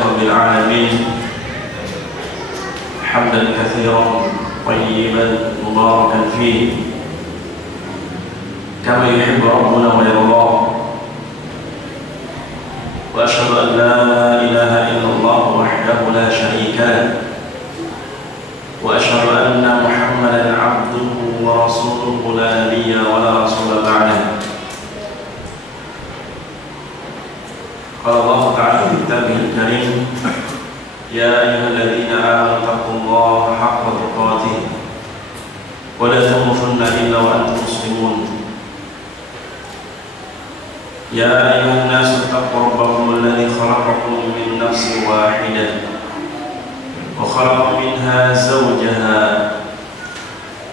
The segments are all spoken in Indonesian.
رب العالمين حمدا كثيرا طيبا مباركا فيه كما يحب ربنا ويرضاه. وأشهد أن لا إله إلا الله وحده لا شريك له، وأشهد أن محمدا عبده ورسوله لا نبي ولا رسول بعده. قال الله تعالى في كتابه الكريم: يا أيها الذين آمنوا اتقوا الله حق تقاته ولا تموتن إلا وأنتم مسلمون. يا أيها الناس اتقوا ربكم الذي خلقكم من نفس واحدة وخلق منها زوجها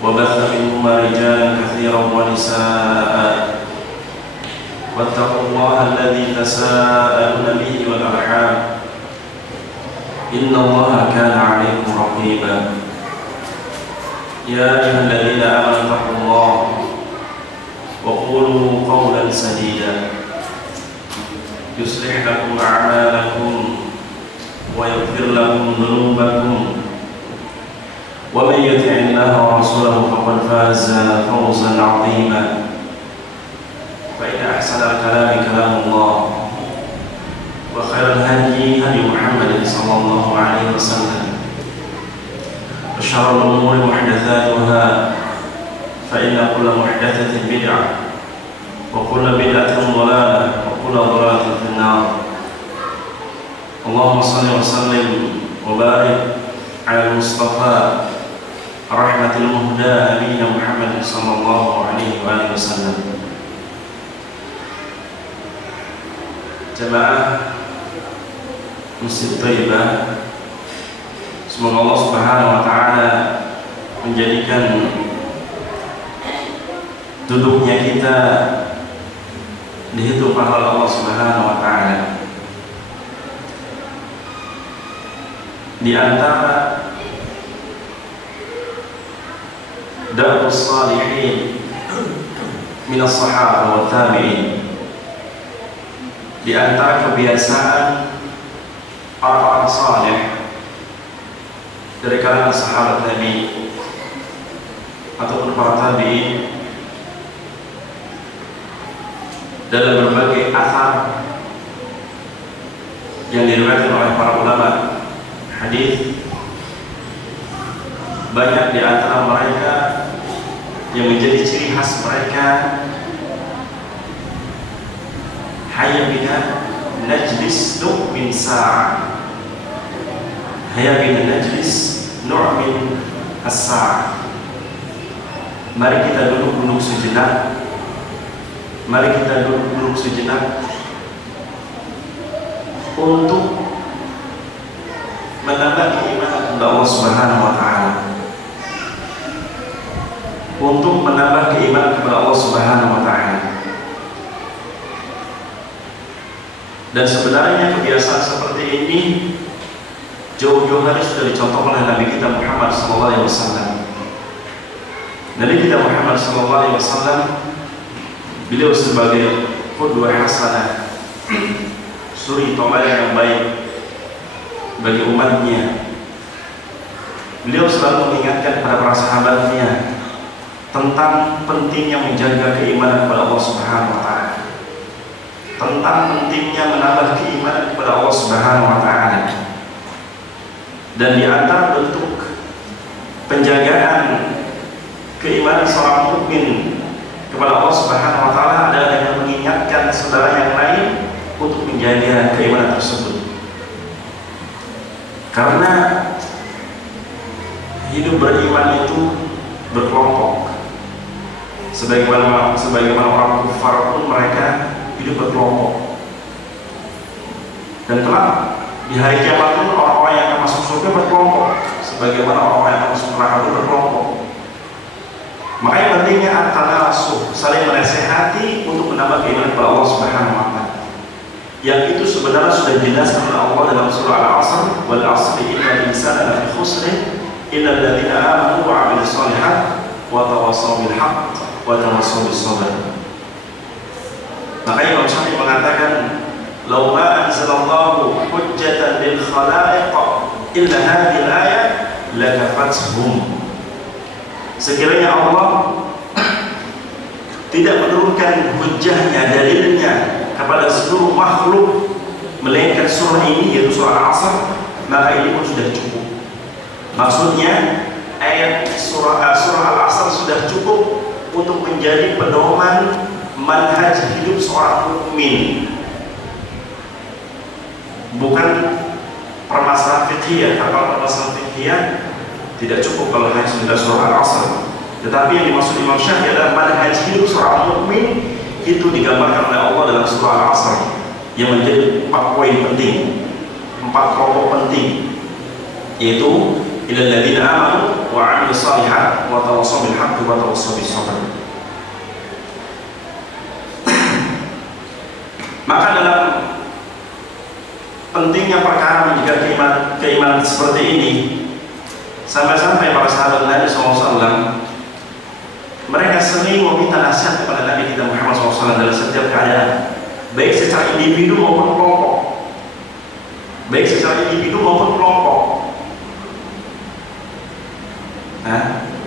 وبث منهما رجالا كثيرا ونساء واتقوا الله الذي تساءلون به والأرحام إن الله كان عليكم رقيبا. يا أيها الذين آمنوا اتقوا الله وقولوا قولا سديدا يصلح لكم أعمالكم ويغفر لكم ذنوبكم ومن يطع الله ورسوله فقد فاز فوزا عظيما. فإن أحسن الكلام كلام الله وخير الهدي هدي محمد صلى الله عليه وسلم وشر الأمور محدثاتها فإن كل محدثة بدعة وكل بدعة ضلالة وكل ضلالة في النار. اللهم صل وسلم وبارك على المصطفى رحمة المهدى نبينا محمد صلى الله عليه وآله وسلم. Jemaah Masjid Thaibah, semoga Allah Subhanahu wa taala menjadikan duduknya kita dihitung pahala Allah Subhanahu wa taala di antara da'wus salihin minas sahabah wa tabi'in, di antara kebiasaan orang-orang saleh dari kalangan sahabat Nabi ataupun para tabi'in dalam berbagai athar yang diriwayatkan oleh para ulama hadis. Banyak di antara mereka yang menjadi ciri khas mereka, hayya bina najlis nu'min sa'a, hayya bina najlis nu'min as-sa'a. Mari kita duduk sejenak, mari kita duduk sejenak untuk menambah keimanan kepada Allah Subhanahu wa taala, untuk menambah keimanan kepada Allah Subhanahu wa taala. Dan sebenarnya kebiasaan seperti ini jauh-jauh hari sudah dicontoh oleh Nabi kita Muhammad SAW. Nabi kita Muhammad SAW, beliau sebagai qudwah hasanah, suri tauladan yang baik bagi umatnya. Beliau selalu mengingatkan kepada para sahabatnya tentang pentingnya menjaga keimanan kepada Allah Subhanahu wa taala, tentang pentingnya menambah keimanan kepada Allah Subhanahu wa taala. Dan di antara bentuk penjagaan keimanan seorang mukmin kepada Allah Subhanahu wa taala adalah dengan mengingatkan saudara yang lain untuk menjaga keimanan tersebut. Karena hidup beriman itu berkelompok. Sebagaimana orang kufar pun mereka hidup berkelompok. Dan kelak di hari kiamat pun orang-orang yang akan masuk surga berkelompok, sebagaimana orang-orang yang akan masuk neraka pun berkelompok. Makanya pentingnya at-tanasuh, saling menasihati untuk menambah keimanan kepada Allah Subhanahu wa taala. Yang itu sebenarnya sudah dijelaskan oleh Allah dalam surah Al-Asr, wal 'asri innal insana lafi khusr illal ladzina amanu wa 'amilus shalihat wa tawassaw bil haqq wa tawassaw bis sabr. Maka Imam Syafi'i mengatakan, "Law ma anzalallahu hujjatan lil illa hadhihi al-ayah lakafathum. Sekiranya Allah tidak menurunkan hujahnya, dalilnya kepada seluruh makhluk melainkan surah ini, yaitu surah Al-Asr, maka ini pun sudah cukup. Maksudnya ayat surah Al-Asr sudah cukup untuk menjadi pedoman manhaj hidup seorang mukmin, bukan permasalahan fikih. Kalau permasalahan fikih tidak cukup kalau hanya sudah surah Al-Asr. Tetapi yang dimaksud Imam Syafi'i adalah manhaj hidup seorang mukmin itu digambarkan oleh Allah dalam surah Al-Asr yang menjadi 4 poin penting, 4 kelompok penting, yaitu ilal ladzina amanu wa 'amilus shalihat wa tawassaw bil haqqi wa tawassaw bis sabr. Maka dalam pentingnya perkara menjaga keimanan seperti ini, sampai-sampai para sahabat Nabi SAW mereka sering meminta nasihat kepada Nabi kita Muhammad SAW dalam setiap keadaan, baik secara individu maupun kelompok.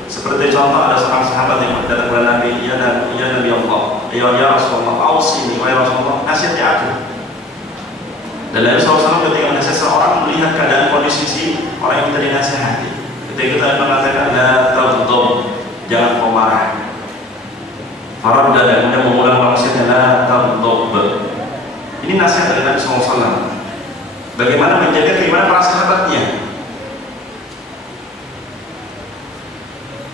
Seperti contoh ada seorang sahabat yang datang kepada Nabi, ya Nabi Allah, ya Rasulullah, ausini, ya Rasulullah, nasihati aku. Dan Nabi SAW ketika menasihati seorang melihat keadaan kondisi orang yang kita dinasihati, ketika kita mengatakan la taghdab, jangan kau marah. Faradda, dan kemudian mengulang nasihatnya la taghdab. Ini nasihat dari Nabi SAW. Bagaimana menjaga keimanan para sahabatnya.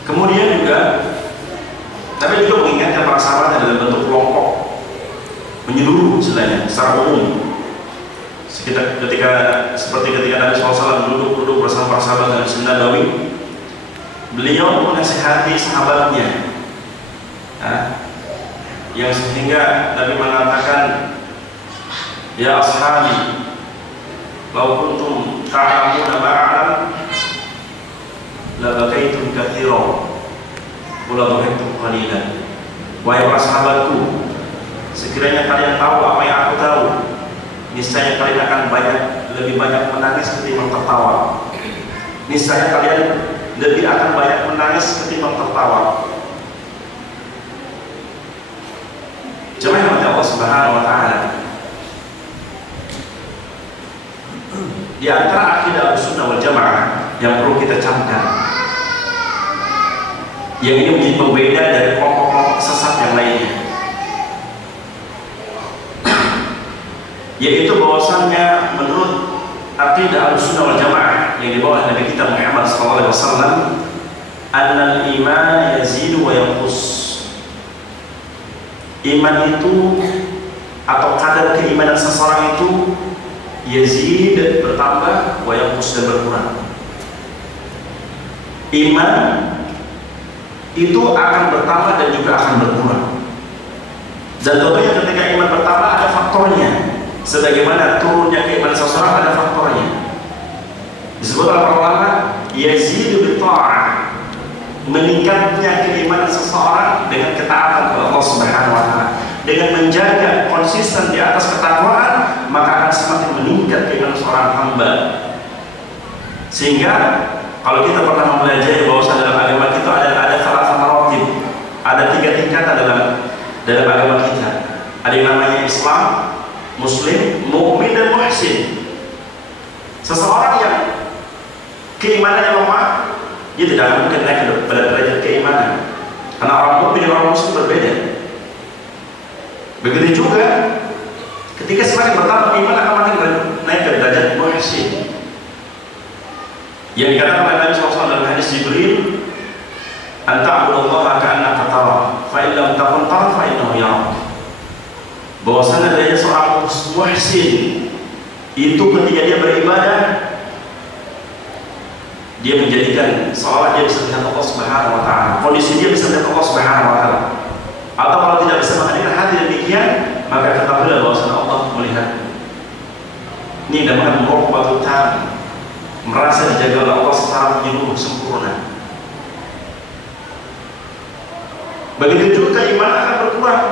Kemudian juga Nabi juga mengingatkan para sahabatnya dalam bentuk kelompok, menyeluruh istilahnya secara umum. Seperti ketika Nabi SAW duduk bersama para sahabat dalam Masjid Nabawi, beliau menasihati sahabatnya, yang sehingga Nabi mengatakan, ya ashabi, law kuntum ta'lamuna ma a'lam la bakaitum katsiran wa la dhahiktum qalilan. Wahai para sahabatku, sekiranya kalian tahu apa yang aku tahu, niscaya kalian akan lebih banyak menangis ketimbang tertawa. Niscaya kalian lebih akan banyak menangis ketimbang tertawa. Jemaah yang Allah Subhanahu wa Ta'ala, di antara akidah Ahlussunnah wal Jamaah yang perlu kita camkan, yang ini menjadi pembeda dari kelompok-kelompok sesat yang lainnya, yaitu bahwasannya menurut akidah Ahlussunnah wal Jamaah yang dibawa oleh Nabi kita Muhammad SAW, annal iman yazidu wa yanqus. Iman itu atau kadar keimanan seseorang itu yazid, bertambah, wa yanqus, dan berkurang. Iman itu akan bertambah dan juga akan berkurang. Dan tentunya ketika iman bertambah ada faktornya. Sebagaimana turunnya keimanan seseorang ada faktornya. Disebut oleh para ulama yazidu bi ta'ah, meningkatnya keimanan seseorang dengan ketaatan kepada Allah Subhanahu wa Ta'ala. Dengan menjaga konsisten di atas ketakwaan, maka akan semakin meningkat keimanan seorang hamba. Sehingga kalau kita pernah mempelajari bahwa dalam agama kita ada salah maratib, ada 3 tingkatan dalam agama kita. Ada yang namanya Islam, Muslim, mukmin, dan muhsin. Seseorang yang keimanannya lemah, dia tidak akan mungkin naik pada derajat keimanan, karena orang mukmin dan orang muslim berbeda. Begitu juga ketika semakin bertambah iman akan makin naik ke derajat muhsin, yang dikatakan oleh Nabi SAW dalam hadis Jibril, anta'budallaha ka'annaka tara, fa in lam takun tara fa innahu yarak. Bahwasanya derajat seorang muhsin itu ketika dia beribadah, dia menjadikan seolah dia bisa melihat Allah Subhanahu wa Ta'ala. Kondisi dia bisa melihat Allah Subhanahu wa Ta'ala. Atau kalau tidak bisa menghadirkan hati demikian, maka ketahuilah bahwasanya Allah melihat. Ini namanya muraqabatul tam, merasa dijaga oleh Allah secara menyeluruh sempurna. Begitu juga iman akan berkurang.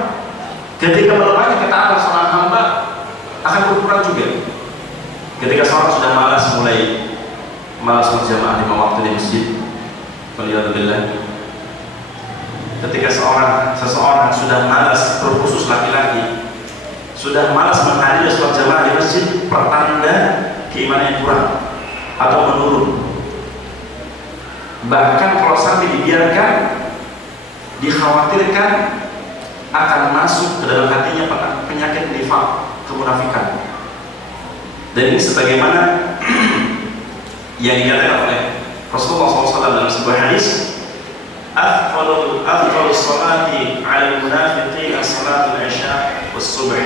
Ketika melemahnya ketaatan seorang hamba akan berkurang juga. Ketika seorang sudah malas mulai malas berjamaah 5 waktu di masjid. Waliyadzubillah. Ketika seseorang sudah malas, terkhusus laki-laki, sudah malas menghadiri sholat jamaah di masjid, pertanda keimanannya kurang atau menurun. Bahkan kalau sampai dibiarkan, dikhawatirkan akan masuk ke dalam hatinya penyakit nifaq, kemunafikan. Dan ini sebagaimana yang dikatakan oleh Rasulullah SAW dalam sebuah hadis, afdalus salati 'alal munafiqin salatul isya was subh.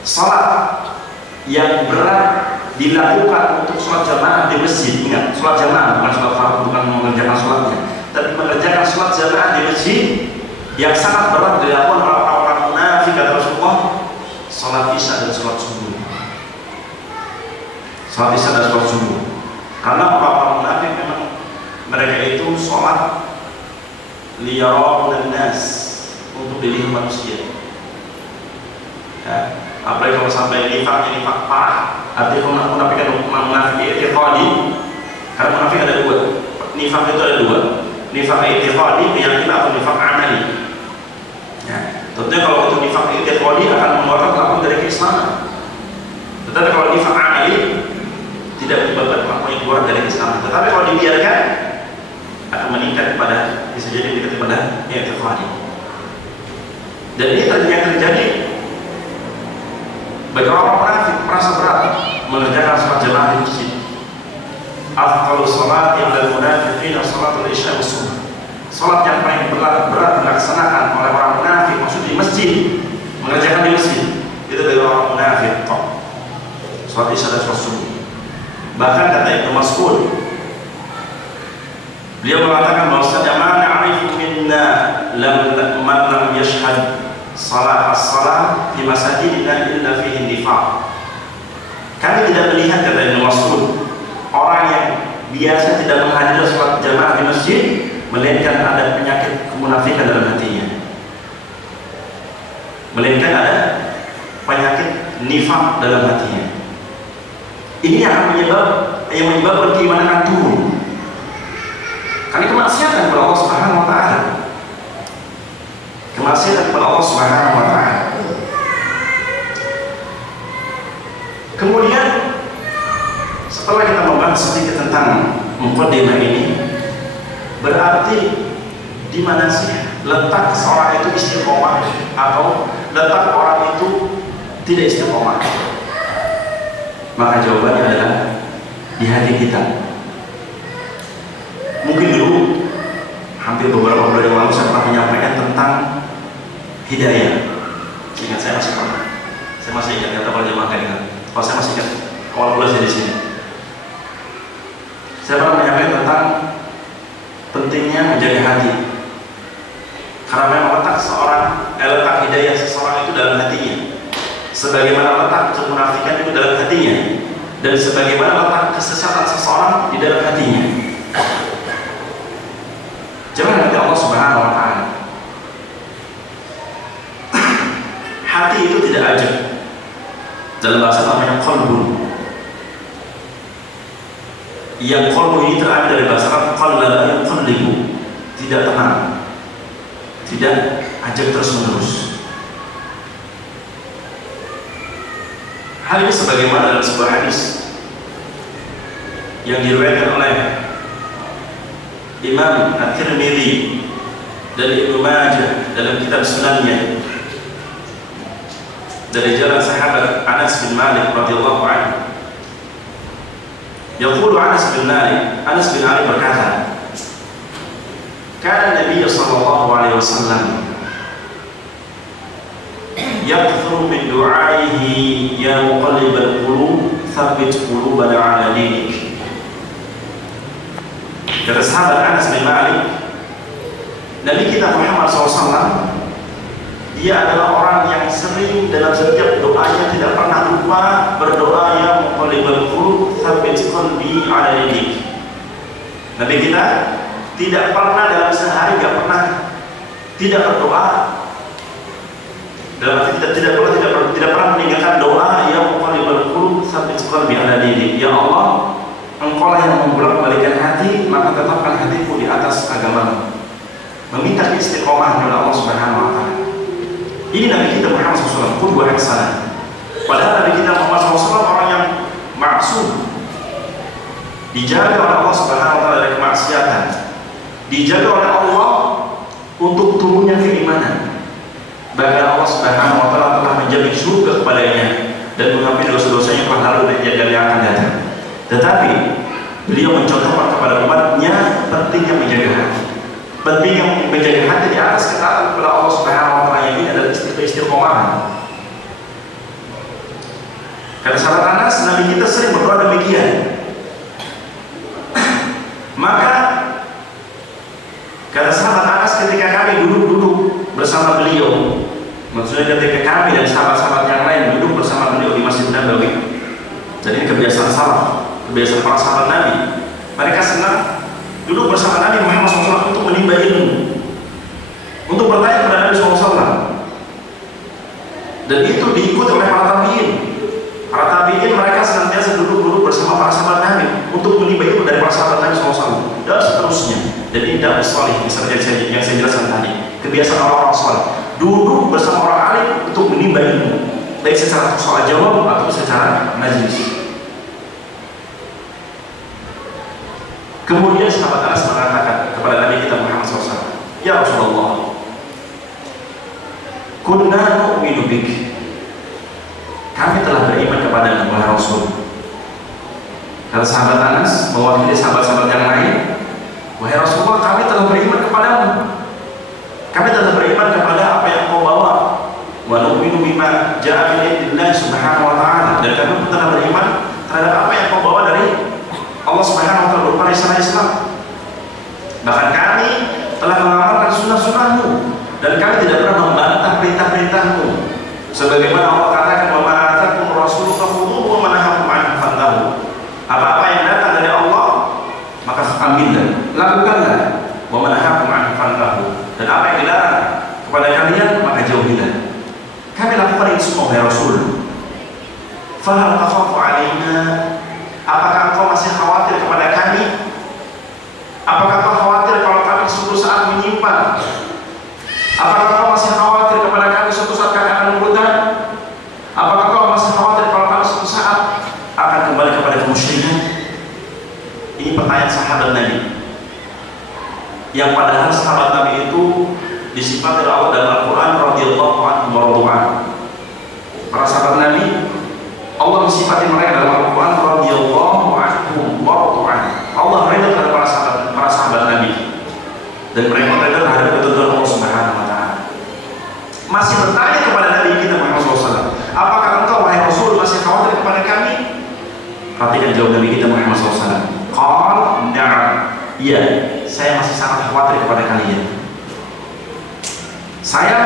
Salat yang berat dilakukan untuk sholat jamaah di masjid. Ingat, sholat jamaah bukan sholat fardu, bukan mengerjakan sholatnya, tapi mengerjakan sholat jamaah di masjid yang sangat berat dilakukan oleh orang-orang munafik kata Rasulullah, sholat isya dan sholat subuh. Sholat isya dan sholat subuh. Karena orang-orang munafik memang mereka itu sholat liyaraun nas, untuk dilihat manusia. Ya, apalagi kalau sampai nifaq parah, artinya munafik i'tiqadi. Karena munafik ada dua, nifaq itu ada dua, nifaq i'tiqadi keyakinan atau nifaq amali. Ya, tentunya kalau itu nifaq i'tiqadi akan mengeluarkan pelaku dari keislaman. Tetapi kalau nifaq amali tidak menyebabkan pelaku yang keluar dari keislaman. Tetapi kalau dibiarkan akan meningkat pada, bisa jadi meningkat pada i'tiqadi. Dan ini terjadi bagi orang munafik, merasa berat mengerjakan sholat jamaah di masjid. Afdalus salati 'alal munafiqin salatul isya was subh. Salat yang paling berat dilaksanakan oleh orang munafik, maksud di masjid, mengerjakan di masjid, itu bagi orang munafik kok. Salat isya dan salat subuh. Bahkan kata Ibnu Mas'ud, beliau mengatakan bahwasanya man 'arifu minna man lam yashhad salat di masajidina illa fihi nifaq. Kami tidak melihat, kata Ibnu Mas'ud, orang yang biasa tidak menghadiri sholat jamaah di masjid melainkan ada penyakit kemunafikan dalam hatinya, melainkan ada penyakit nifaq dalam hatinya. Ini yang menyebabkan keimanan akan turun. Karena kemaksiatan kepada Allah Subhanahu wa taala. Kemaksiatan kepada Allah Subhanahu wa taala. Kemudian setelah kita membahas sedikit tentang muqaddimah ini, berarti di mana sih letak seorang itu istiqomah atau letak orang itu tidak istiqomah? Maka jawabannya adalah di hati kita. Mungkin dulu hampir beberapa bulan yang lalu saya pernah menyampaikan tentang hidayah. Ingat, saya masih pernah. Saya masih ingat, kata para jemaah ingat. Kalau saya masih ingat awal bulan saya di sini. Saya pernah menyampaikan tentang pentingnya menjaga hati. Karena memang letak hidayah seseorang itu dalam hatinya. Sebagaimana letak kemunafikan itu dalam hatinya, dan sebagaimana letak kesesatan seseorang di dalam hatinya. Jangan nanti Allah Subhanahu wa taala. Hati itu tidak ajak. Dalam bahasa namanya qalbun. Yang qalbu ini terambil dari bahasa Arab qallaba yaqallibu, tidak tenang, tidak ajak terus menerus. Hal ini sebagaimana dalam sebuah hadis yang diriwayatkan oleh Imam At-Tirmidzi dan Ibnu Majah dalam kitab Sunannya dari jalan sahabat Anas bin Malik radhiyallahu anhu. Yaqulu Anas bin Malik berkata, kana Nabi sallallahu alaihi wasallam yakthuru min du'aihi ya muqallibal qulub tsabbit qulubana 'ala dinik. Kata sahabat Anas bin Malik, Nabi kita Muhammad SAW, dia adalah orang yang sering dalam setiap doanya tidak pernah lupa berdoa ya muqallibal qulub tsabbit qalbi 'ala dinik. Nabi kita tidak pernah dalam sehari tidak berdoa, dalam arti tidak pernah meninggalkan doa ya muqallibal qulub tsabbit qalbi ala dinik. Ya Allah, Engkau lah yang membolak-balikkan hati, maka tetapkan hatiku di atas agamamu. Meminta istiqomah kepada Allah Subhanahu wa taala. Ini Nabi kita Muhammad SAW, qudwah hasanah. Padahal Nabi kita Muhammad SAW orang yang maksum, dijaga oleh Allah Subhanahu wa taala dari kemaksiatan, dijaga oleh Allah untuk turunnya keimanan. Bahkan Allah Subhanahu wa taala telah menjamin surga kepadanya dan mengampuni dosa-dosanya telah lalu dan yang akan datang. Tetapi beliau mencontohkan kepada umatnya pentingnya menjaga hati, pentingnya menjaga hati di atas ketaatan kepada Allah Subhanahu wa taala. Ini adalah istiqomahan. Kata sahabat Anas, Nabi kita sering berdoa demikian. Maka kata sahabat Anas, ketika kami duduk bersama beliau, maksudnya ketika kami dan sahabat-sahabat yang lain duduk bersama beliau di Masjid Nabawi, dan ini kebiasaan salaf, kebiasaan para sahabat Nabi, mereka senang duduk bersama Nabi Muhammad SAW untuk menimba ilmu, untuk bertanya kepada Nabi SAW. Dan itu diikuti oleh para tabi'in. Para tabi'in mereka senantiasa duduk bersama para sahabat Nabi untuk menimba ilmu dari para sahabat Nabi SAW dan seterusnya. Dan ini dakwah salih yang saya jelaskan tadi. Kebiasaan orang-orang salih duduk bersama orang alim untuk menimba ilmu, baik secara soal jawab atau secara majlis. Kemudian sahabat Anas mengatakan kepada Nabi kita Muhammad SAW, ya Rasulullah, kunna nu'minu bik, kami telah beriman kepada wahai Rasul. Kata sahabat Anas mewakili sahabat-sahabat yang lain, wahai Rasulullah, kami telah beriman kepadamu, kami telah beriman kepada apa yang kau bawa. Wa nu'minu bima ja'a min indillah subhanahu wa ta'ala, dan kami pun telah beriman terhadap apa yang kau bawa dari Allah Subhanahu wa taala berupa risalah Islam. Bahkan kami telah mengamalkan sunnah-sunnahmu dan kami tidak pernah membantah perintah-perintahmu. Sebagaimana Allah katakan, wa ma atakum rasul fakhudhuhu wa ma nahakum anhu fantahu. Apa-apa yang datang dari Allah maka ambillah, lakukanlah. Wa ma nahakum anhu fantahu. Dan apa yang dilarang kepada kalian maka jauhilah. Kami lakukan itu semua ya Rasul. Fa hal takhafu alaina? Apakah engkau masih khawatir kepada kami? Apakah engkau khawatir kalau kami suatu saat menyimpan? Apakah engkau masih khawatir kepada kami suatu saat kami akan murtad? Apakah engkau masih khawatir kalau kami suatu saat akan kembali kepada kemusyrikan? Ini pertanyaan sahabat Nabi, yang padahal sahabat Nabi itu disifati oleh Allah dalam Al-Quran radhiyallahu anhu wa radhu'an. Para sahabat Nabi, Allah mensifati mereka dalam Al-Quran radhiyallahu anhum wa radhu'an. Allah ridha terhadap para sahabat Nabi dan mereka ridha terhadap ketentuan Allah Subhanahu wa taala. Masih bertanya kepada Nabi kita Muhammad SAW, apakah engkau wahai Rasul masih khawatir kepada kami? Perhatikan jawab Nabi kita Muhammad SAW. Qal na'am, iya, saya masih sangat khawatir kepada kalian. Saya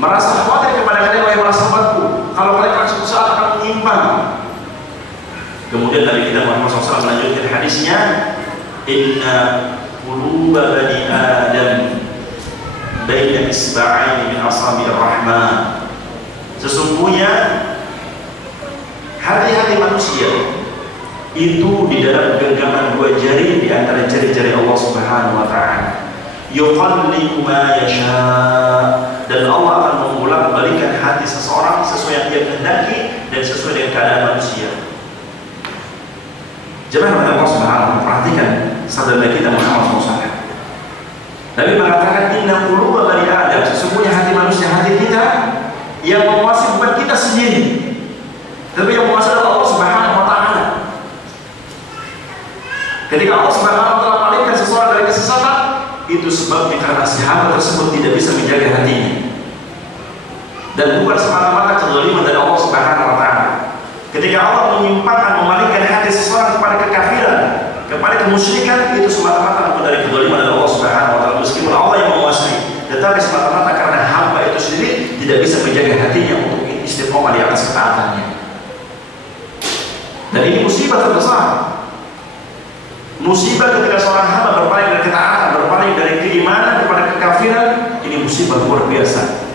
merasa khawatir kepada kalian wahai para sahabatku, kalau kalian suatu saat akan menyimpang. Kemudian Nabi kita Muhammad SAW melanjutkan hadisnya, inna quluba bani Adam baina isba'aini min asabi'ir rahman. Sesungguhnya hati-hati manusia itu di dalam genggaman dua jari di antara jari-jari Allah Subhanahu wa taala. Yuqallibu ma yasha, dan Allah akan membolak-balikan hati seseorang sesuai yang dia kehendaki dan sesuai dengan keadaan manusia. Jemaah Allah Subhanahu, perhatikan sabda kita Muhammad SAW. Nabi mengatakan, inna quluba bani Adam, sesungguhnya hati manusia, hati kita yang menguasai bukan kita sendiri, tapi yang menguasai adalah Allah Subhanahu wa taala. Ketika Allah Subhanahu wa taala palingkan seseorang dari kesesatan, itu sebabnya karena si hamba tersebut tidak bisa menjaga hatinya, dan bukan semata-mata kezaliman dari Allah Subhanahu wa taala. Ketika Allah menyimpangkan, memalingkan hati seseorang kepada kekafiran, kepada kemusyrikan, itu semata-mata bukan dari kezaliman dari Allah Subhanahu wa taala, meskipun Allah yang menguasai, tetapi semata-mata karena hamba itu sendiri tidak bisa menjaga hatinya untuk istiqomah di atas ketaatannya. Dan ini musibah terbesar. Musibah ketika seorang hamba berpaling dari ketaatan, berpaling dari keimanan kepada kekafiran, ini musibah luar biasa.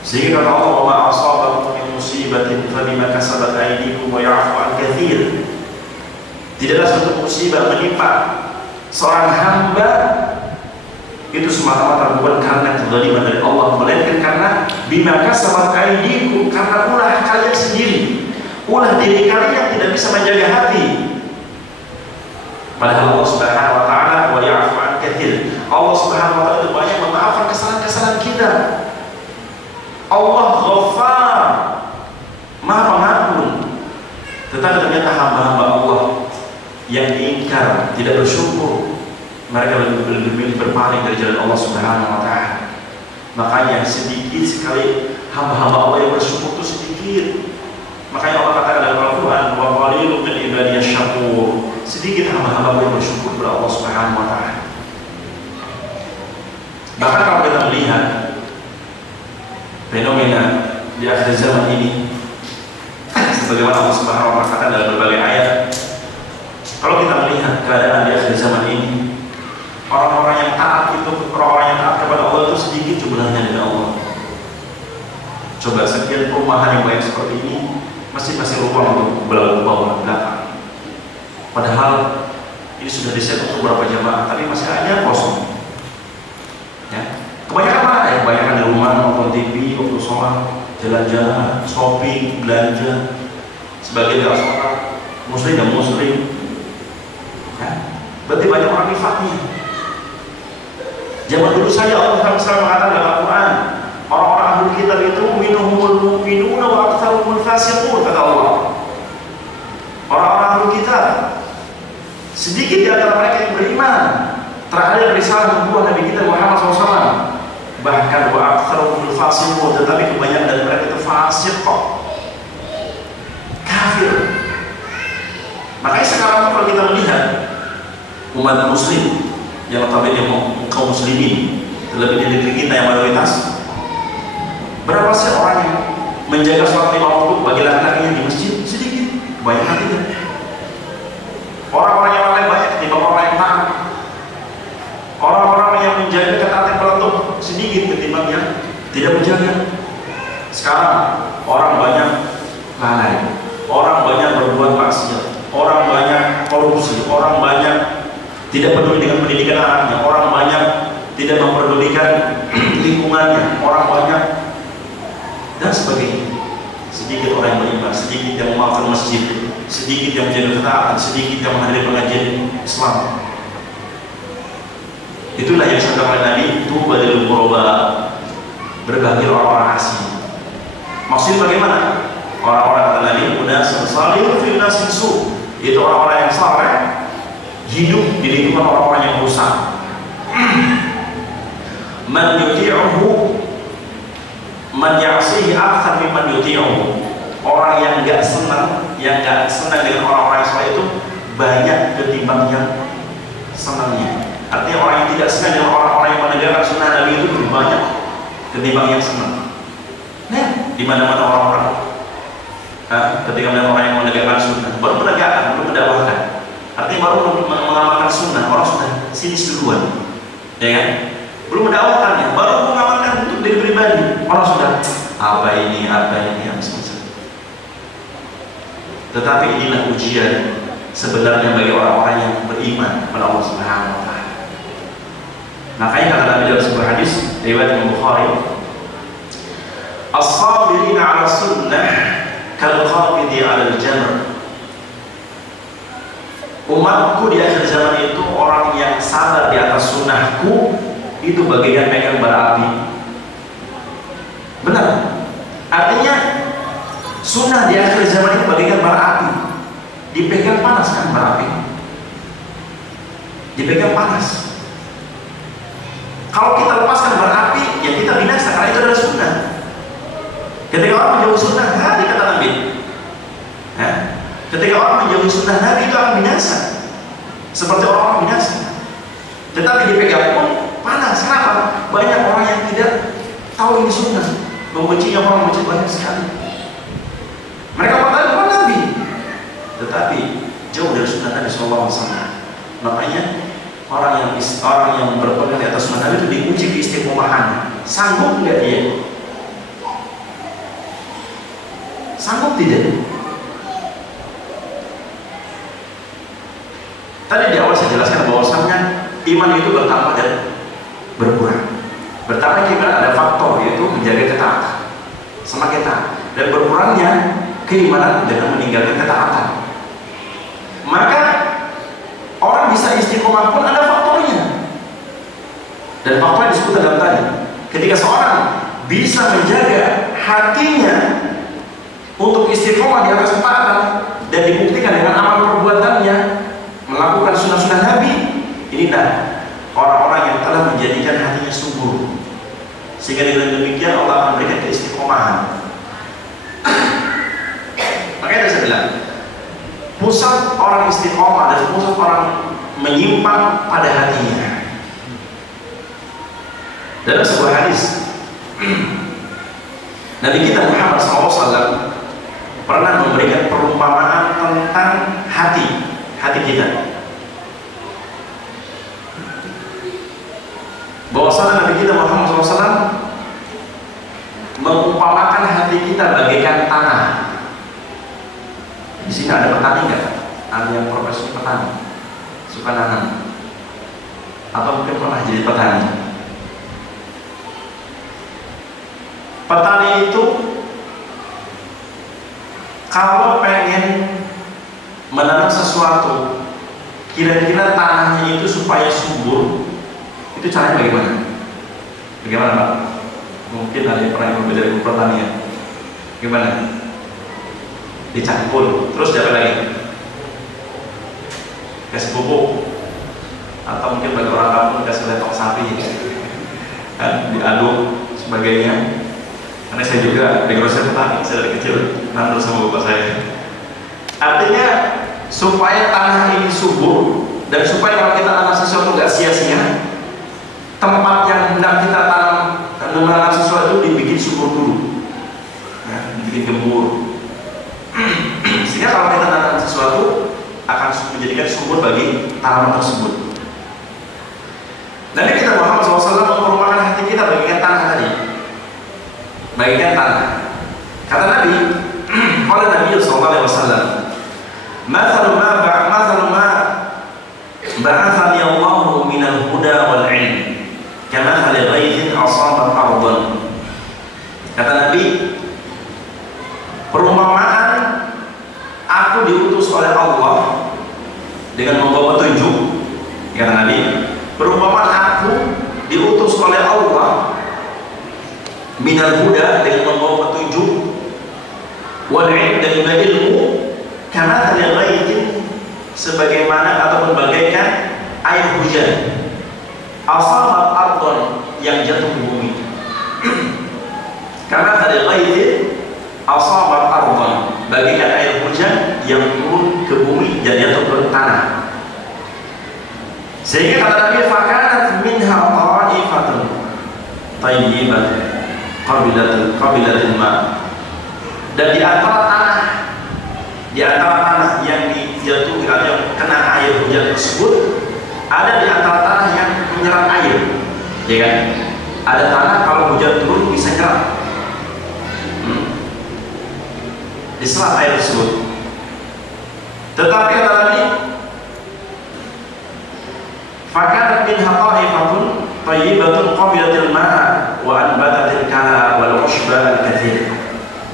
Sehingga kata Allah, wa ma asabakum min musibah musibatin fabima kasabat aydikum wa ya'fu an katsir. Tidaklah suatu musibah menimpa seorang hamba itu semata-mata bukan karena kezaliman dari Allah, melainkan karena bima kasabat aydikum, karena ulah kalian sendiri, ulah diri kalian yang tidak bisa menjaga hati. Padahal Allah Subhanahu wa taala wa ya'fu an katsir. Allah Subhanahu wa taala itu banyak memaafkan kesalahan-kesalahan kita. Allah Ghaffar, Maha Pengampun. Tetapi ternyata hamba-hamba Allah yang diingkar, tidak bersyukur, mereka lebih memilih berpaling dari jalan Allah Subhanahu wa taala. Makanya sedikit sekali hamba-hamba Allah yang bersyukur itu sedikit. Makanya Allah katakan dalam Al-Quran, wa qalilun min ibadiyasy syakur. Sedikit hamba-hamba Allah yang bersyukur kepada Allah Subhanahu wa taala. Bahkan kalau kita melihat fenomena di akhir zaman ini, sebagaimana Allah Subhanahu wa taala katakan dalam berbagai ayat, kalau kita melihat keadaan di akhir zaman ini, orang-orang yang taat itu, orang-orang yang taat kepada Allah itu sedikit jumlahnya dari Allah. Coba sekian perumahan yang banyak seperti ini masih ruang untuk bawah belakang. Padahal ini sudah diset untuk beberapa jamaah, tapi masih ada kosong. Ya. Kebanyakan mana ya? Kebanyakan di rumah, nonton TV, waktu sholat, jalan-jalan, shopping, belanja. Sebagian tidak sholat, muslim dan muslim. Ya. Berarti banyak orang nifatnya. Zaman dulu saja Allah SAW mengatakan dalam Al-Quran, orang-orang ahli kitab itu minhumul mu'minuna wa aktsarumul fasiqun, kata Allah. Orang-orang ahli kitab, sedikit di antara mereka yang beriman terhadap risalah nubuwah Nabi kita Muhammad SAW. Bahkan wa aktsarumul fasiqun, tetapi kebanyakan dari mereka itu fasik kok, kafir. Makanya sekarang kalau kita melihat umat muslim yang notabene kaum muslimin, terlebih di negeri kita yang mayoritas, berapa sih orang yang menjaga sholat 5 waktu bagi laki-lakinya di masjid? Sedikit, kebanyakan tidak. Orang-orang yang paling banyak ketimbang orang yang taat. Orang-orang yang menjaga ketaatan peletup sedikit ketimbang yang tidak menjaga. Sekarang orang banyak lalai, orang banyak berbuat maksiat, orang banyak korupsi, orang banyak tidak peduli dengan pendidikan anaknya, orang banyak tidak memperdulikan lingkungannya, orang banyak dan sebagainya. Sedikit orang yang beriman, sedikit yang memaafkan masjid, sedikit yang menjaga ketaatan, sedikit yang menghadiri pengajian Islam. Itulah yang disebutkan oleh Nabi, tuba lil ghuraba, berbagi orang-orang asing. Maksudnya bagaimana? Orang-orang kata Nabi, unasun salihun fi unasin su, itu orang-orang yang saleh hidup di lingkungan orang-orang yang rusak. Man yuti'uhu man ya'sihi aktsar mimman yuti'uhu. Orang yang enggak senang dengan orang-orang yang saleh itu banyak ketimbang yang senangnya. Artinya orang yang tidak senang dengan orang-orang yang menegakkan sunnah Nabi itu lebih banyak ketimbang yang senang. Nah, di mana-mana orang-orang ketika melihat orang yang menegakkan sunnah, baru menegakkan, belum mendakwahkan. Artinya baru mengamalkan sunnah, orang sudah sinis duluan, ya kan? Belum mendakwakannya, baru mengamalkan untuk diri pribadi, orang sudah apa ini semacam. Tetapi inilah ujian sebenarnya bagi orang-orang yang beriman kepada Allah Subhanahu wa taala. Makanya kata Nabi dalam sebuah hadis riwayat Imam Bukhari, as-sabirina 'ala sunnah kal qabidi 'ala al-jamr. Umatku di akhir zaman itu orang yang sabar di atas sunnahku itu bagaikan megang bara api. Benar? Artinya sunnah di akhir zaman itu bagaikan bara api. Dipegang panas kan bara api? Dipegang panas. Kalau kita lepaskan bara api, ya kita binasa karena itu adalah sunnah. Ketika orang menjauhi sunnah Nabi, kata Nabi, ketika orang menjauhi sunnah Nabi itu akan binasa, seperti orang binasa. Tetapi dipegang pun panas. Kenapa? Banyak orang yang tidak tahu ini sunnah, membencinya, orang membenci banyak sekali. Mereka bertanya kepada Nabi, tetapi jauh dari sunnah Nabi SAW. Makanya orang yang berpegang di atas sunnah Nabi itu diuji keistiqomahan. Sanggup nggak dia? Tidak. Tadi di awal saya jelaskan bahwasannya iman itu bertambah dan berkurang. Bertambah juga ada faktor, yaitu menjaga ketaatan, semakin taat, dan berkurangnya keimanan dengan meninggalkan ketaatan. Maka orang bisa istiqomah pun ada faktornya, dan faktornya disebut dalam tadi. Ketika seorang bisa menjaga hatinya untuk istiqomah di atas ketaatan dan dibuktikan dengan amal perbuatannya, melakukan sunnah-sunnah Nabi, inilah orang-orang yang telah menjadikan hatinya subur, sehingga dengan demikian Allah akan memberikan keistiqomahan. Makanya saya bilang, pusat orang istiqomah dan pusat orang menyimpang pada hatinya. Dalam sebuah hadis, Nabi kita Muhammad SAW pernah memberikan perumpamaan tentang hati kita, bahwasanya Nabi kita Muhammad SAW mengumpamakan hati kita bagaikan tanah. Di sini ada petani nggak? Ada yang profesi petani, suka nanam, atau mungkin pernah jadi petani. Petani itu kalau pengen menanam sesuatu, kira-kira tanahnya itu supaya subur, itu caranya bagaimana? Bagaimana Pak? Mungkin ada yang pernah belajar ilmu pertanian. Gimana? Dicampur, terus apa lagi? Kasih pupuk, atau mungkin bagi orang kampung kasih letok sapi, kan diaduk sebagainya. Karena saya juga background petani, saya dari kecil nandur sama bapak saya. Artinya supaya tanah ini subur dan supaya kalau kita tanam sesuatu nggak sia-sia, tempat yang hendak kita tanam dan menanam sesuatu dibikin subur dulu, ya, dibikin gembur, sehingga kalau kita tanam sesuatu akan menjadikan subur bagi tanaman tersebut. Nabi kita Muhammad SAW memperumpakan hati kita bagaikan tanah tadi, bagaikan tanah. Kata Nabi, kalau Nabi SAW, "Mathalu ma ba'athani Allahu minal huda wal 'ilm, kamathali ghaithin asabat ardan." Kata Nabi, perumpamaan aku diutus oleh Allah dengan membawa petunjuk. Kata Nabi, perumpamaan aku diutus oleh Allah minal huda dengan membawa petunjuk, wal 'ilm dan juga ilmu, kamathali ghaithin sebagaimana ataupun bagaikan air hujan, asabat ardon yang jatuh ke bumi. Kamathali ghaithin asabat ardon, bagaikan air hujan yang turun ke bumi dan jatuh ke tanah. Sehingga kata Nabi, fakanat minha ta'ifatun tayyibatun qabilatul ma. Dan di antara tanah yang dijatuhi atau yang kena air hujan tersebut, ada di antara tanah yang menyerap air, ya kan? Ada tanah kalau hujan turun bisa nyerap, diserap air tersebut. Tetapi kata Nabi, fakanat minha ta'ifatun tayyibatun qabilatul ma'a wa anbatatil kala wal ushba al-kathir.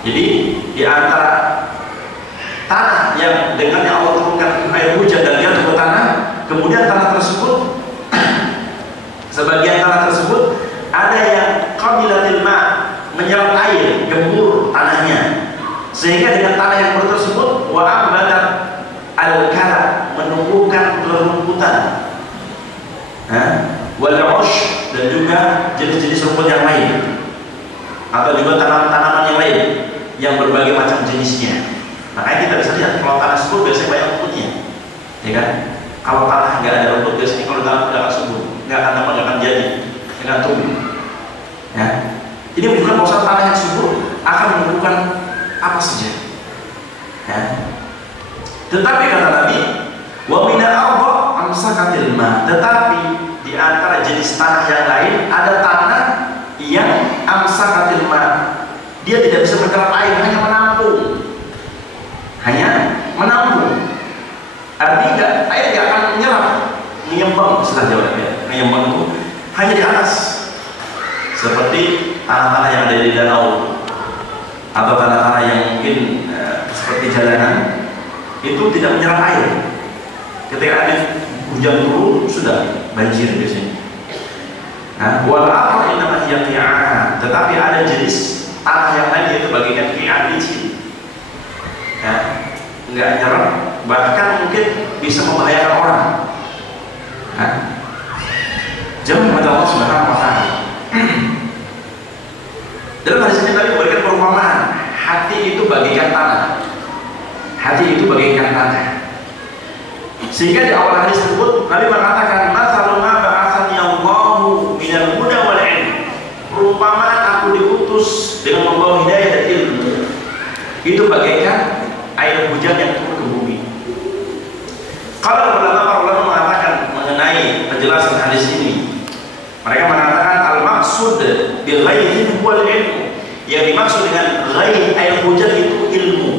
Jadi di antara tanah yang dengannya Allah turunkan air hujan dan jatuh ke tanah, kemudian tanah tersebut sebagian tanah tersebut ada yang qabilatil ma', menyerap air, gembur tanahnya, sehingga dengan tanah yang gembur tersebut wa ambatat al-kala, menumbuhkan rerumputan, wal ush, dan juga jenis-jenis rumput yang lain, atau juga tanaman-tanaman yang lain yang berbagai macam jenisnya. Makanya kita bisa lihat kalau tanah subur biasanya banyak rumputnya, ya kan? Kalau tanah nggak ada rumput biasanya kalau tanah nggak akan subur, nggak akan jadi, nggak akan tumbuh. Ya, ini menunjukkan bahwa tanah yang subur akan menumbuhkan apa saja. Ya. Tetapi kata Nabi, wa mina arba amsakatil ma, tetapi di antara jenis tanah yang lain ada tanah yang amsakatil ma, dia tidak bisa menyerap air, hanya menampung. perjalanan itu tidak menyerap air. Ketika ada hujan turun sudah banjir biasanya. Nah, walaupun ini namanya qi'an, tetapi ada jenis tanah yang lain yaitu bagian qi'an licin. Ya, nggak nyerap, bahkan mungkin bisa membahayakan orang. Nah, jauh kepada Allah Subhanahu wa Ta'ala. Dalam hadis ini Nabi memberikan perumpamaan, hati itu bagaikan tanah. Hati itu bagaikan tanah. Sehingga di awal hadis tersebut Nabi mengatakan, "Mathalu ma ba'atsani Allahu minal huda wal 'ilm." Perumpamaan aku diutus dengan membawa hidayah dan ilmu. Itu bagaikan air hujan yang turun ke bumi. Kalau para ulama mengatakan mengenai penjelasan hadis ini, mereka mengatakan al-maksud bil ghaidhi huwal ilmu. Yang dimaksud dengan ghaidh air hujan itu ilmu.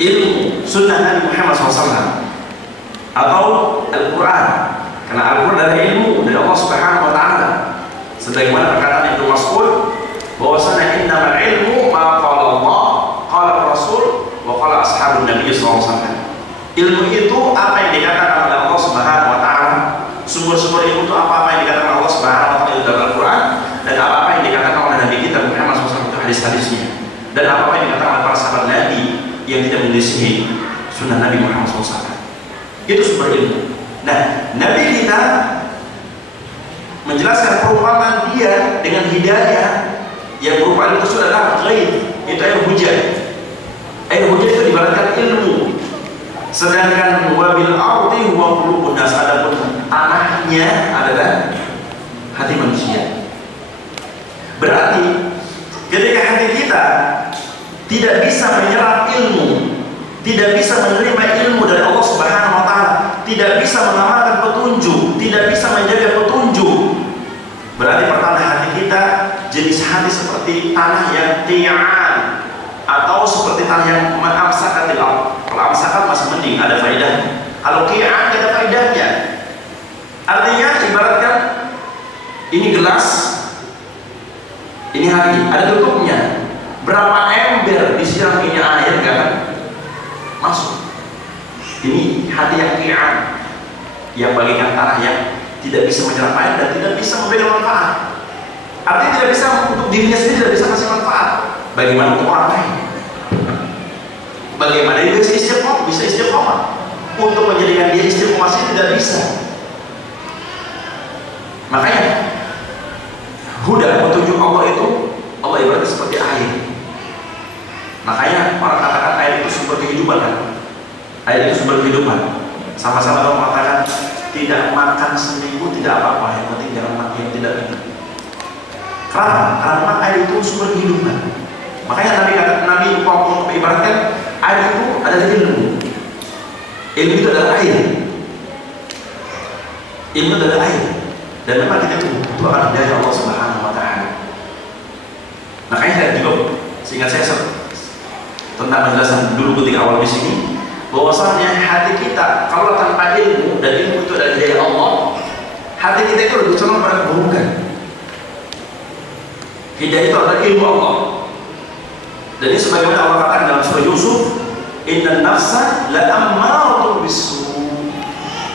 Ilmu sunnah Nabi Muhammad SAW atau Al-Quran, karena Al-Quran adalah ilmu dari Allah Subhanahu wa Ta'ala. Sebagaimana perkataan Ibnu Mas'ud bahwasanya innamal ilmu ma qala Allah, qala Rasul, wa qala ashabun Nabi SAW. Ilmu itu apa yang dikatakan oleh Allah Subhanahu wa Ta'ala. Sumber-sumber ilmu itu apa yang dikatakan Allah Subhanahu wa Ta'ala dalam Al-Quran, dan apa yang dikatakan oleh Nabi kita Muhammad SAW itu hadis-hadisnya, dan apa yang dikatakan oleh para sahabat Nabi yang tidak menyelisihi sunnah Nabi Muhammad SAW. Itu sumber ilmu. Nah, Nabi kita menjelaskan perumpamaan dia dengan hidayah yang perumpamaan itu adalah ghaib, itu air hujan. Air hujan itu dibaratkan ilmu. Sedangkan wabil ardi huwa qulubun nas, adapun tanahnya adalah hati manusia. Berarti ketika hati kita tidak bisa menyerap ilmu, tidak bisa menerima ilmu dari Allah Subhanahu wa Ta'ala, tidak bisa mengamalkan petunjuk, tidak bisa menjaga petunjuk, berarti pertanda hati kita jenis hati seperti tanah yang qi'an, atau seperti tanah yang ma'amsakatil ardh. Kalau amsakat masih mending, ada faedahnya. Kalau qi'an tidak ada faedahnya. Artinya ibaratkan ini gelas, ini hati, ada tutupnya. Berapa ember disiram minyak air gak kan masuk. Ini hati yang qi'an, yang bagaikan tanah yang tidak bisa menyerap air dan tidak bisa memberikan manfaat. Artinya tidak bisa untuk dirinya sendiri, tidak bisa kasih manfaat. Bagaimana untuk orang lain? Bagaimana dia bisa istiqomah? Untuk menjadikan dia istiqomah sendiri tidak bisa. Makanya huda, petunjuk Allah itu, Allah ibaratnya seperti air. Makanya orang katakan air itu sumber kehidupan kan? Air itu sumber kehidupan. Sama-sama orang mengatakan tidak makan seminggu tidak apa-apa, yang penting jangan makan yang tidak minum. Karena air itu sumber kehidupan. Makanya Nabi ibaratkan air itu adalah ilmu. Ilmu itu adalah air. Ilmu adalah air. Dan memang kita itu akan dari Allah Subhanahu wa Ta'ala. Makanya saya juga seingat saya tentang penjelasan dulu ketika awal di sini, bahwasanya hati kita kalau tanpa ilmu, dan ilmu itu adalah hidayah Allah, hati kita itu lebih condong pada keburukan. Hidayah itu adalah ilmu Allah. Dan ini sebagaimana Allah katakan dalam surah Yusuf, innan nafsa la'ammaratun bisu'.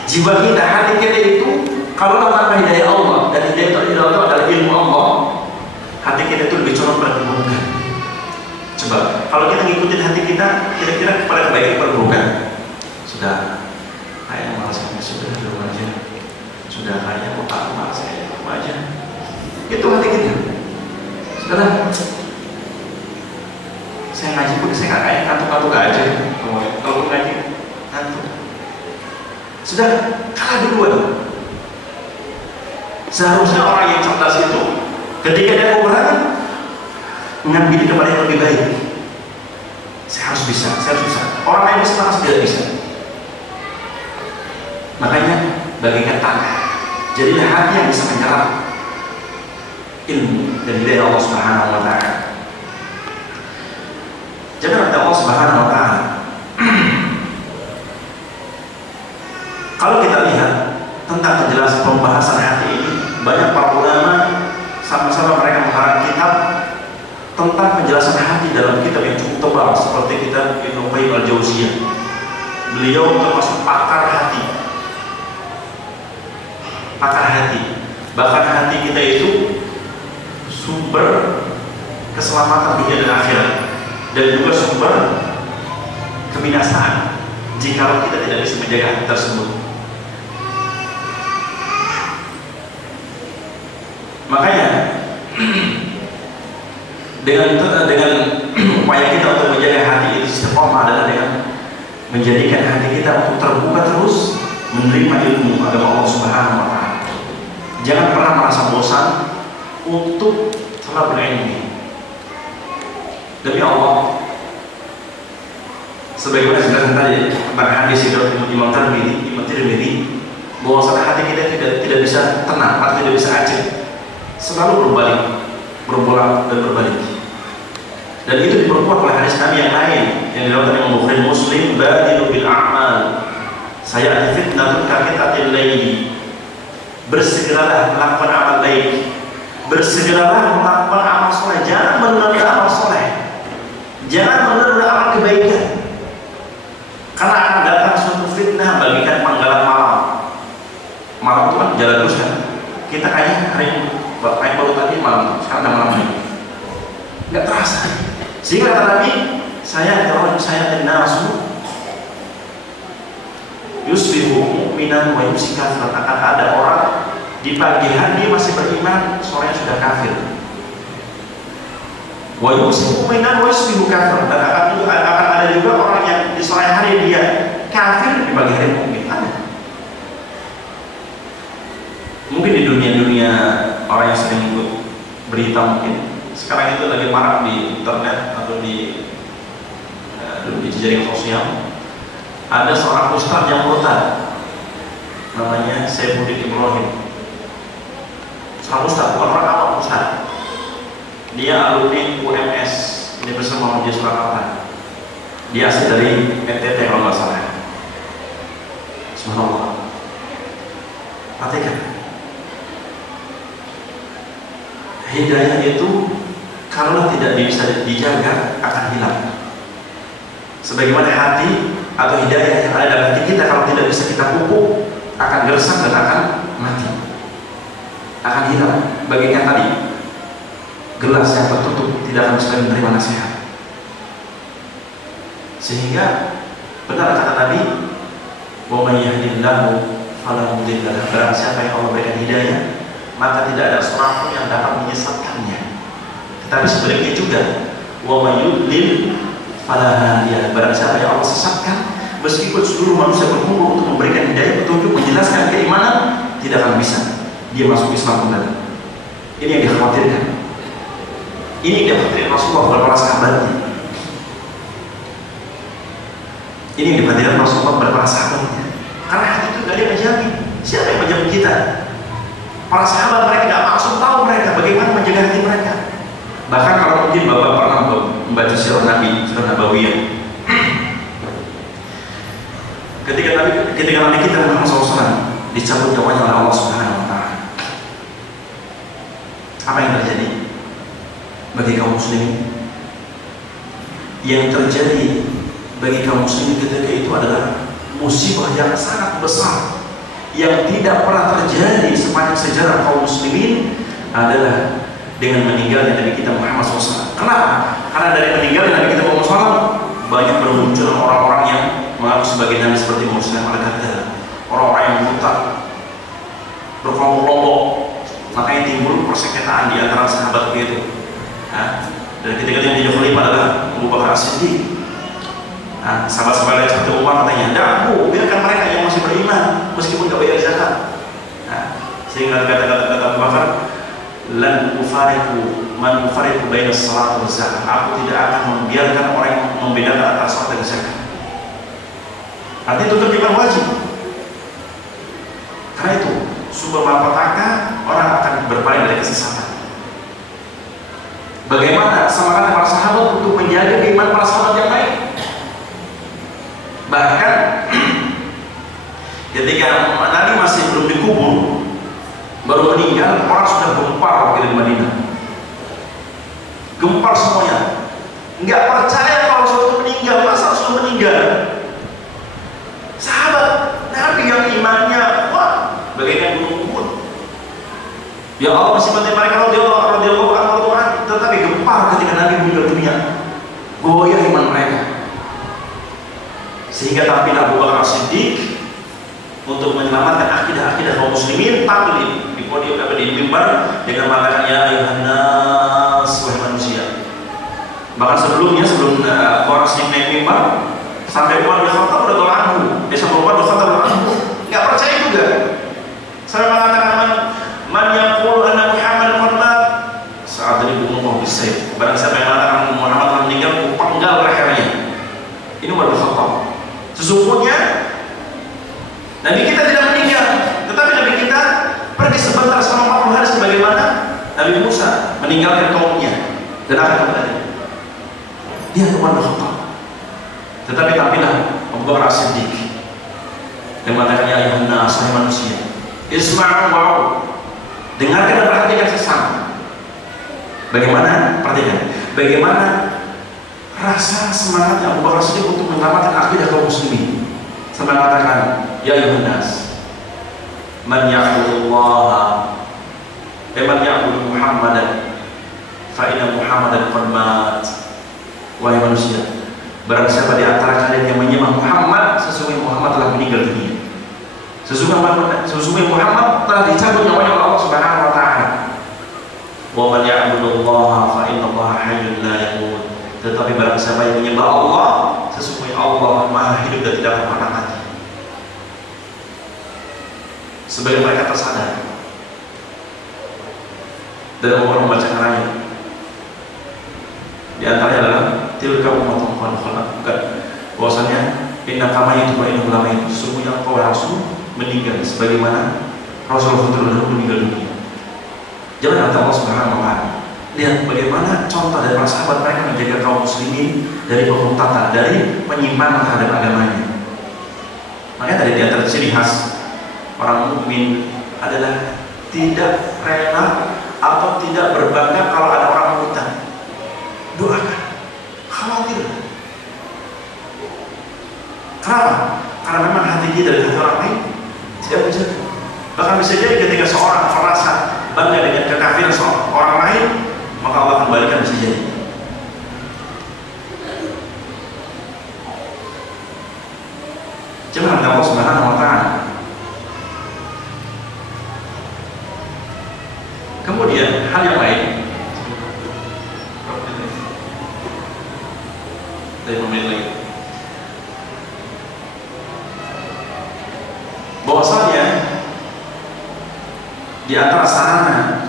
Jiwa kita, hati kita itu kalau tanpa hidayah Allah, dan hidayah itu adalah ilmu Allah, hati kita itu lebih condong pada keburukan. Coba, kalau kita ngikutin hati kita, kira-kira kepada kebaikan keburukan. Sudah, kayak malas saya sudah di rumah aja. Sudah kayak otak malas saya di rumah aja. Itu hati kita. Sudahlah. Saya ngaji pun saya nggak kayak kantuk-kantuk aja. Kalau ngaji kantuk. Sudah kalah duluan. Seharusnya orang yang cerdas itu, ketika dia kekurangan, mengambil kepada yang lebih baik. Saya harus bisa. Orang lain bisa, harus tidak bisa. Makanya bagaikan tanah. Jadilah hati yang bisa menyerap ilmu dan hidayah Allah Subhanahu wa Ta'ala. Jangan kata Allah Subhanahu wa Ta'ala. Kalau kita lihat tentang penjelasan pembahasan hati ini, banyak para ulama sama-sama mereka mengharap kitab tentang penjelasan hati dalam kitab yang cukup tebal seperti kitab kitab Ibnu Qayyim al-Jauziyah. Beliau termasuk pakar hati. Pakar hati. Bahkan hati kita itu sumber keselamatan dunia dan akhirat, dan juga sumber kebinasaan jika kita tidak bisa menjaga hati tersebut. Makanya dengan upaya kita untuk menjaga hati itu istiqomah adalah dengan menjadikan hati kita untuk terbuka terus menerima ilmu agama Allah Subhanahu wa Ta'ala. Jangan pernah merasa bosan untuk telah berilmu. Demi Allah, sebagaimana sebenarnya tadi tentang hadis Imam Tirmidzi, bahwasanya hati kita tidak bisa tenang atau tidak bisa aceh, selalu berbolak dan berbalik. Dan itu diperkuat oleh hadis Nabi yang lain yang diriwayatkan Imam Bukhari Muslim, badiru bil a'mal saya fitnatun kaqitatil laili. Bersegeralah melakukan amal baik, bersegeralah melakukan amal soleh. Jangan menunda amal soleh, jangan menunda amal kebaikan, karena akan datang suatu fitnah bagikan panggalan malam. Malam itu kan jalan terus kan. Kita kayaknya hari ini baru tadi malam, sekarang udah malam lagi, nggak terasa. Sehingga kata Nabi, saya nasu yusbihu mu'minan wa yumsi kafiran. Akan ada orang di pagi hari dia masih beriman, sore sudah kafir. Wa yumsi mu'minan wa yusbihu kafiran. Dan akan ada juga orang yang di sore hari dia kafir, di pagi hari mukmin. Ada. Mungkin di dunia orang yang sering ikut berita, mungkin sekarang itu lagi marak di internet atau di jaringan sosial. Ada seorang ustaz yang murtad, namanya Saifuddin Ibrahim. Seorang ustaz, bukan orang awam, ustaz. Dia alumni UMS Universitas Muhammadiyah Surakarta. Dia asli dari NTT kalau nggak salah. Subhanallah. Perhatikan, hidayah itu kalau tidak bisa dijaga akan hilang. Sebagaimana hati atau hidayah yang ada dalam hati kita kalau tidak bisa kita pupuk akan gersang dan akan mati, akan hilang. Bagikan tadi gelas yang tertutup tidak akan bisa menerima nasihat. Sehingga benar kata Nabi, wa may yahdihillahu fala mudilla lahu. Barang siapa yang Allah berikan hidayah, maka tidak ada seorang pun yang dapat menyesatkannya. Tetapi sebaliknya juga, wa may yudlil fala hadiya. Barang siapa yang Allah sesatkan, meskipun seluruh manusia berkumpul untuk memberikan hidayah, petunjuk, menjelaskan keimanan, tidak akan bisa dia masuk Islam kembali. Ini yang dikhawatirkan. Ini yang dikhawatirkan Rasulullah kepada para sahabatnya. Ini yang dikhawatirkan Rasulullah kepada para sahabatnya. Karena hati itu tidak ada yang menjamin. Siapa yang menjamin kita? Para sahabat mereka tidak maksud tahu mereka bagaimana menjaga hati mereka. Bahkan kalau mungkin Bapak pernah membaca sirah Nabi, sirah Nabawiyah, ketika Nabi kita Muhammad SAW dicabut nyawanya oleh Allah Subhanahu wa Ta'ala, apa yang terjadi bagi kaum muslimin? Yang terjadi bagi kaum muslimin ketika itu adalah musibah yang sangat besar yang tidak pernah terjadi sepanjang sejarah kaum muslimin, adalah dengan meninggalnya Nabi kita Muhammad SAW. Kenapa? Karena dari meninggalnya Nabi kita Muhammad SAW banyak bermuncul orang-orang yang mengaku sebagai nabi seperti Muslim al-Kadzdzab, orang-orang yang murtad, berkelompok-kelompok. Makanya timbul persengketaan di antara sahabat begitu. Dan ketika yang jadi khalifah adalah Abu Bakar As-Siddiq. Sahabat-sahabat yang seperti Umar katanya, "Daku, biarkan mereka yang masih beriman meskipun tidak bayar zakat." Sehingga kata Abu Bakar, "Lan ufariqu man ufariqu baina salat wa zakat." Aku tidak akan membiarkan orang yang membedakan antara salat dan zakat. Artinya itu kewajiban wajib. Karena itu sumber malapetaka, orang akan berpaling dari kesesatan. Bagaimana semangat para sahabat untuk menjaga keimanan para sahabat yang baik? Bahkan ketika Nabi masih belum dikubur, baru meninggal, orang sudah gempar waktu di Madinah. Gempar semuanya, nggak percaya kalau suatu meninggal meninggal. Masa Rasul meninggal? Sahabat Nabi yang imannya wah bagaikan gunung Uhud. Ya Allah masih penting mereka radhiyallahu anhu, tetapi gempar ketika Nabi meninggal dunia. Goyah iman mereka. Sehingga tampil Abu Bakar Siddiq untuk menyelamatkan akidah kaum muslimin, tampil di podium di mimbar dengan mengatakan ya ayuhan nas, wahai manusia. Bahkan sebelum Abu Bakar Siddiq naik mimbar, sampai Umar bin Khattab radhiyallahu anhu, sampai Umar bin Khattab radhiyallahu anhu enggak percaya juga. Saya mengatakan man yaqulu anna Muhammad qad mat saat ini bunuh bisayf. Barang siapa yang mengatakan Muhammad telah meninggal, penggal lehernya. Ini Umar bin Khattab. Sesungguhnya Nabi kita tidak meninggal, tetapi Nabi kita pergi sebentar selama 40 hari sebagaimana Nabi Musa meninggalkan kaumnya dan akan kembali. Dia Umar bin Khattab. Tetapi tampillah Abu Bakar Siddiq yang mengatakan ya ayuhan nas, wahai manusia, isma'u wa'u, dengarkan dan perhatikan sesama. Bagaimana? Perhatikan. Bagaimana rasa semangatnya Abu Bakar Siddiq untuk menyelamatkan akidah kaum muslimin. Sampai mengatakan ya ayuhan nas, man ya'budullaha man ya'budu Muhammadan fa inna Muhammadan qad mat. Wahai manusia, barang siapa di antara kalian yang menyembah Muhammad, sesungguhnya Muhammad telah meninggal dunia. Sesungguhnya Muhammad telah dicabut nyawanya oleh Allah Subhanahu wa taala. Wa man ya'budullaha fa innallaha hayyun la yamut. Tetapi barang siapa yang menyembah Allah, sesungguhnya Allah Maha hidup dan tidak pernah mati. Sebagai mereka tersadar dalam membacakan ayat, di antaranya adalah tilka ummatun qad khalat, bahwasanya inna kama itu wa inna lama itu, sesungguhnya engkau Rasul meninggal sebagaimana Rasulullah dahulu meninggal dunia. Jangan kata Allah Subhanahu wa taala. Lihat bagaimana contoh dari para sahabat mereka menjaga kaum muslimin dari pemberontakan, dari penyimpangan terhadap agamanya. Makanya tadi di antara ciri khas orang mukmin adalah tidak rela atau tidak berbangga kalau ada orang murtad. Doakan, khawatir. Kenapa? Karena memang hati dia dari hati orang lain tidak menjaga. Bahkan bisa jadi ketika seorang merasa bangga dengan kekafiran orang lain, maka Allah kembalikan bisa jadi. Jangan Allah Subhanahu wa taala. Kemudian hal yang lain, bahwasanya di antara sarana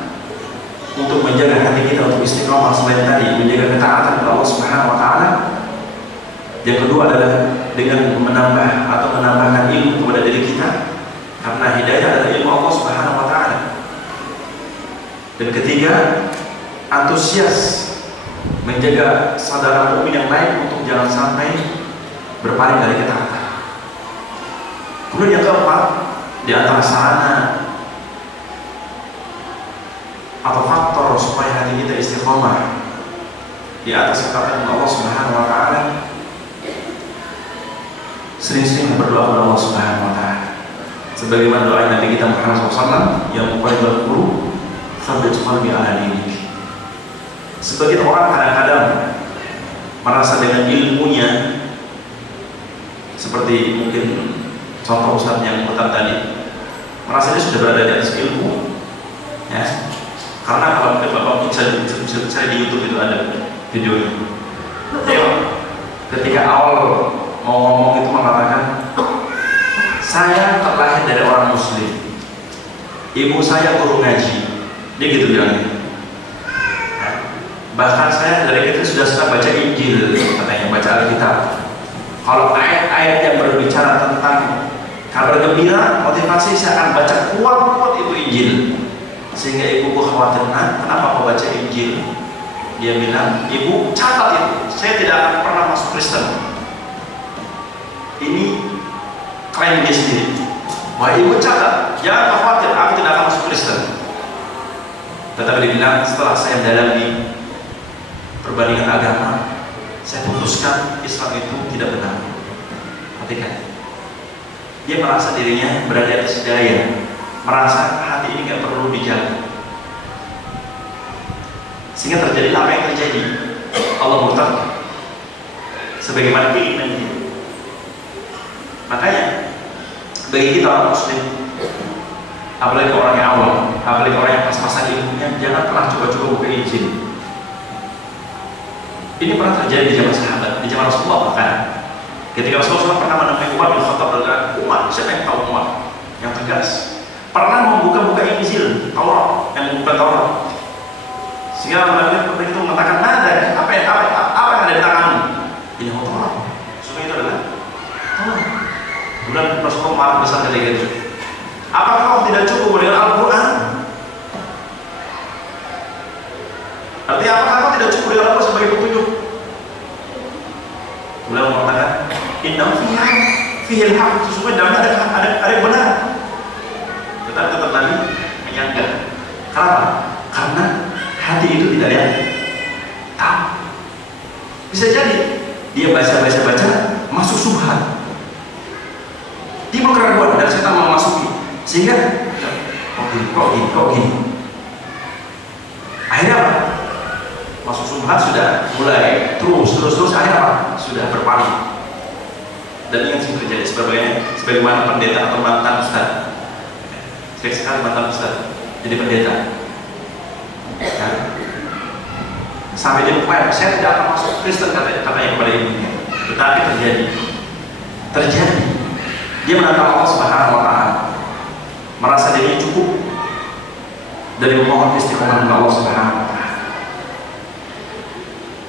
untuk menjaga hati kita untuk istiqomah selain tadi menjaga ketaatan kepada Allah Subhanahu wa taala, yang kedua adalah dengan menambah atau menambahkan ilmu kepada diri kita, karena hidayah adalah ilmu Allah Subhanahu wa taala. Dan ketiga, antusias menjaga saudara mukmin yang lain untuk jangan sampai berpaling dari ketaatan. Kemudian yang keempat, di antara sarana atau faktor supaya hati kita istiqomah di atas ketaatan Allah Subhanahu wa taala, sering-sering berdoa kepada Allah Subhanahu wa taala. Sebagaimana doa Nabi kita Muhammad SAW yang paling berguru, sabit qalbi ala dinik. Sebagian orang kadang-kadang merasa dengan ilmunya, seperti mungkin contoh Ustaz yang pertama tadi, merasa dia sudah berada di atas ilmu, ya. Karena kalau mungkin Bapak bisa di YouTube itu ada videonya. Ketika awal mau ngomong itu mengatakan, saya terlahir dari orang Muslim, ibu saya guru ngaji, dia gitu bilangnya. Bahkan saya dari kecil sudah suka baca Injil, katanya baca Alkitab. Kalau ayat-ayat yang berbicara tentang kabar gembira, motivasi, saya akan baca kuat-kuat itu Injil. Sehingga ibuku khawatir, kenapa kau baca Injil? Dia bilang, ibu catat itu, saya tidak akan pernah masuk Kristen. Ini klaim dia sendiri. Wah, ibu catat, jangan khawatir, aku tidak akan masuk Kristen. Tetapi dia bilang, setelah saya mendalami perbandingan agama, saya putuskan Islam itu tidak benar. Perhatikan, dia merasa dirinya berada di atas hidayah, merasa hati ini nggak perlu dijaga, sehingga terjadi apa yang terjadi. Allah murtad sebagaimana keinginan dia. Makanya bagi kita orang muslim, apalagi orang yang awam, apalagi orang yang pas-pasan ilmunya, jangan pernah coba-coba buka Injil. Ini pernah terjadi di zaman sahabat, di zaman Rasulullah bahkan. Ketika Rasulullah pernah menemui Umar bin Khattab berkata, Umar, siapa yang tahu Umar? Yang tegas. Pernah membuka-buka Injil, Taurat, yang membuka Taurat. Sehingga Umar itu mengatakan, nada, apa yang ada di tanganmu? Ini Taurat. Semua itu adalah Taurat. Kemudian Rasulullah marah besar ketika itu. Apakah kau tidak cukup dengan Al-Quran? Artinya apakah kau tidak cukup dengan Al-Quran sebagai petunjuk? Kemudian mengatakan, Inna fihil haq, sesungguhnya dalamnya ada yang benar. Tetapi tetap Nabi menyanggah. Kenapa? Karena hati itu tidak ada tahu. Bisa jadi dia baca masuk subhat, timbul keraguan dan setan memasuki, sehingga kok gini. Akhirnya apa? Masuk subhat sudah mulai terus akhirnya apa? Sudah berpaling. Dan ini yang sering terjadi sebagaimana pendeta atau mantan ustaz. Sering sekali mantan ustaz jadi pendeta. Ya. Sampai dia berkata, saya tidak akan masuk Kristen katanya kepada ibunya. Tetapi terjadi. Dia menantang Allah Subhanahu wa Ta'ala, merasa dirinya cukup dari memohon istiqomah dengan Allah Subhanahu wa Ta'ala.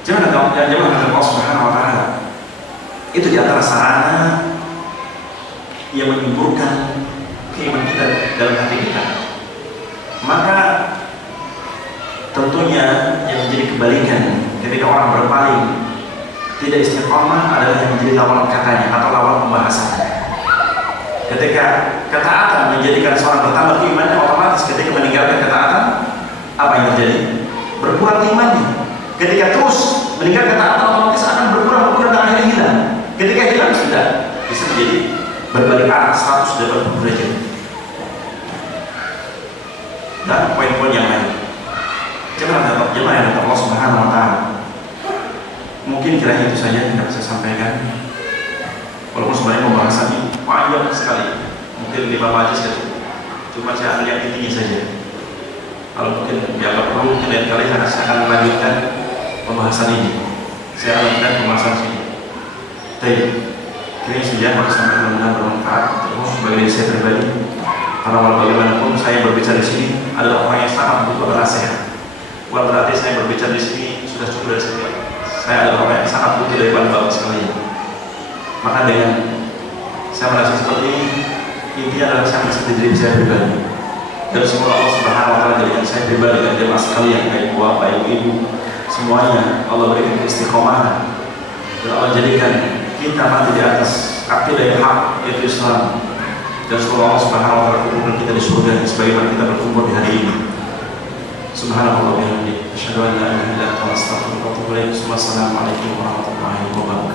Jangan menantang Allah Subhanahu wa Ta'ala. Itu di antara sarana yang menyemburkan keimanan kita dalam hati kita. Maka tentunya yang menjadi kebalikan ketika orang berpaling tidak istiqomah adalah yang menjadi lawan katanya atau lawan pembahasannya. Ketika ketaatan menjadikan seorang bertambah keimanannya, otomatis ketika meninggalkan ketaatan, apa yang terjadi? Berkurang imannya. Ketika terus meninggalkan ketaatan, otomatis akan berkurang dan akhirnya hilang. Ketika hilang sudah bisa menjadi berbalik arah 180 derajat. Dan poin-poin yang lain. Jemaah yang Allah Subhanahu wa Ta'ala. Mungkin kiranya itu saja yang bisa saya sampaikan. Walaupun sebenarnya pembahasan ini panjang sekali, mungkin 5 majlis ya, cuma saya ambil yang intinya saja. Kalau mungkin dianggap perlu, lain kali saya akan melanjutkan pembahasan ini. Saya lanjutkan pembahasan sini. Baik, kira saja harus sampai benar-benar bermanfaat terus bagi diri saya pribadi. Karena walau bagaimanapun saya berbicara di sini adalah orang yang sangat butuh nasihat. Bukan berarti saya berbicara di sini sudah cukup dari sini. Saya adalah orang yang sangat butuh daripada bapak sekalian. Maka dengan saya merasa seperti ini, intinya adalah saya merasa diri saya pribadi. Dan semoga Allah Subhanahu wa Ta'ala jadikan saya pribadi dan jemaah sekalian, baik bapak, ibu, semuanya Allah berikan istiqomahan. Dan Allah jadikan kita mati di atas akidah yang hak, yaitu Islam. Dan semoga Allah Subhanahu wa Ta'ala kumpulkan kita di surga sebagaimana kita berkumpul di hari ini. Subhanallah wa bihamdihi, asyhadu an la ilaha illa anta, astaghfiruka wa atubu ilaik. Wassalamualaikum warahmatullahi wabarakatuh.